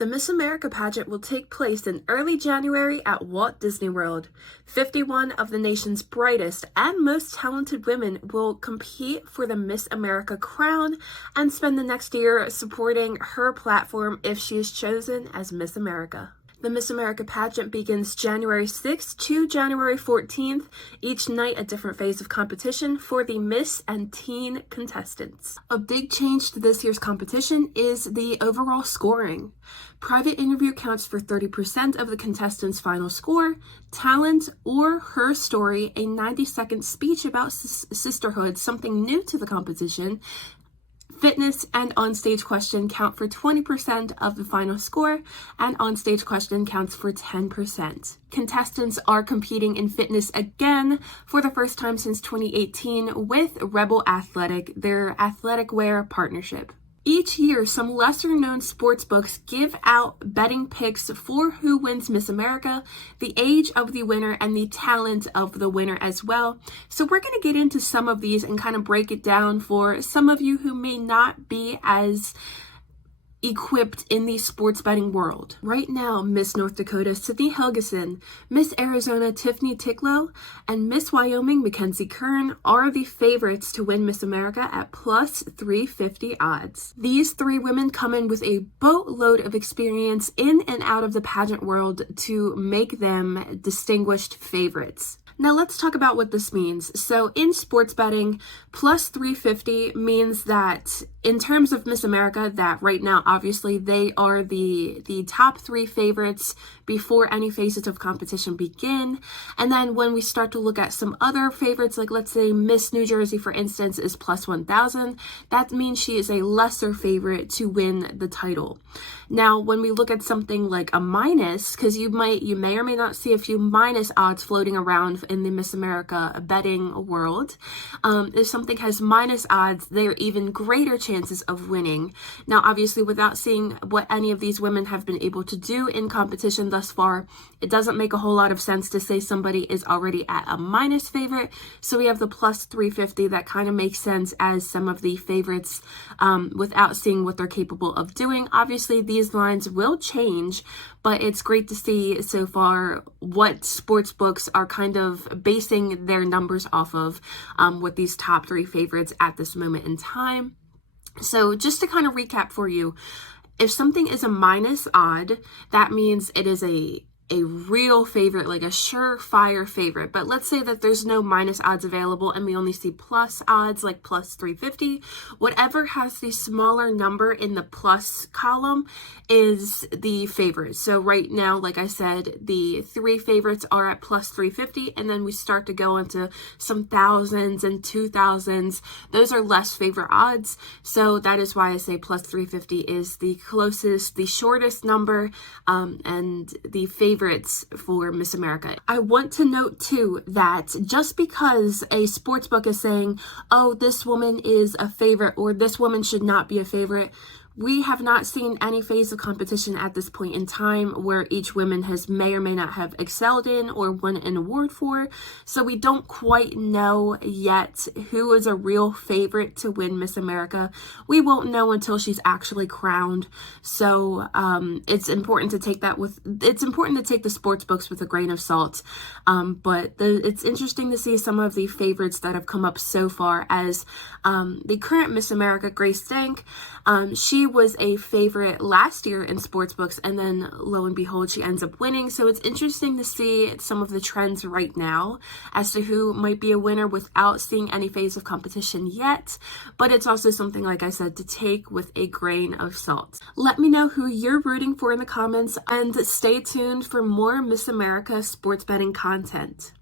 The Miss America pageant will take place in early January at Walt Disney World. 51 of the nation's brightest and most talented women will compete for the Miss America crown and spend the next year supporting her platform if she is chosen as Miss America. The Miss America pageant begins January 6th to January 14th, each night a different phase of competition for the Miss and Teen contestants. A big change to this year's competition is the overall scoring. Private interview counts for 30% of the contestants' final score, talent, or her story, a 90-second speech about sisterhood, something new to the competition, fitness, and onstage question count for 20% of the final score, and onstage question counts for 10%. Contestants are competing in fitness again for the first time since 2018 with Rebel Athletic, their athletic wear partnership. Each year, some lesser-known sports books give out betting picks for who wins Miss America, the age of the winner, and the talent of the winner as well. So we're going to get into some of these and kind of break it down for some of you who may not be as equipped in the sports betting world. Right now, Miss North Dakota Sydney Helgeson, Miss Arizona Tiffany Ticklow, and Miss Wyoming Mackenzie Kern are the favorites to win Miss America at plus 350 odds. These three women come in with a boatload of experience in and out of the pageant world to make them distinguished favorites. Now let's talk about what this means. So in sports betting, plus 350 means that in terms of Miss America, that right now, obviously, they are the top three favorites before any phases of competition begin. And then when we start to look at some other favorites, like let's say Miss New Jersey, for instance, is plus 1,000. That means she is a lesser favorite to win the title. Now, when we look at something like a minus, because you may or may not see a few minus odds floating around in the Miss America betting world. If something has minus odds, there are even greater chances of winning. Now, obviously, without seeing what any of these women have been able to do in competition thus far, it doesn't make a whole lot of sense to say somebody is already at a minus favorite. So we have the plus 350 that kind of makes sense as some of the favorites without seeing what they're capable of doing. Obviously, these lines will change, but it's great to see so far what sports books are kind of basing their numbers off of with these top three favorites at this moment in time. So just to kind of recap for you, if something is a minus odd, that means it is a real favorite, like a surefire favorite. But let's say that there's no minus odds available and we only see plus odds, like plus 350. Whatever has the smaller number in the plus column is the favorite. So right now, like I said, the three favorites are at plus 350, and then we start to go into some thousands and 2,000s. Those are less favorite odds. So that is why I say plus 350 is the closest, the shortest number, and the favorites for Miss America. I want to note too that just because a sports book is saying, oh, this woman is a favorite or this woman should not be a favorite, we have not seen any phase of competition at this point in time where each woman may or may not have excelled in or won an award for. So we don't quite know yet who is a real favorite to win Miss America. We won't know until she's actually crowned. So it's important to take the sports books with a grain of salt. But it's interesting to see some of the favorites that have come up so far as the current Miss America, Grace Stank. She was a favorite last year in sports books, and then lo and behold, she ends up winning. So it's interesting to see some of the trends right now as to who might be a winner without seeing any phase of competition yet. But it's also something, like I said, to take with a grain of salt. Let me know who you're rooting for in the comments, and stay tuned for more Miss America sports betting content.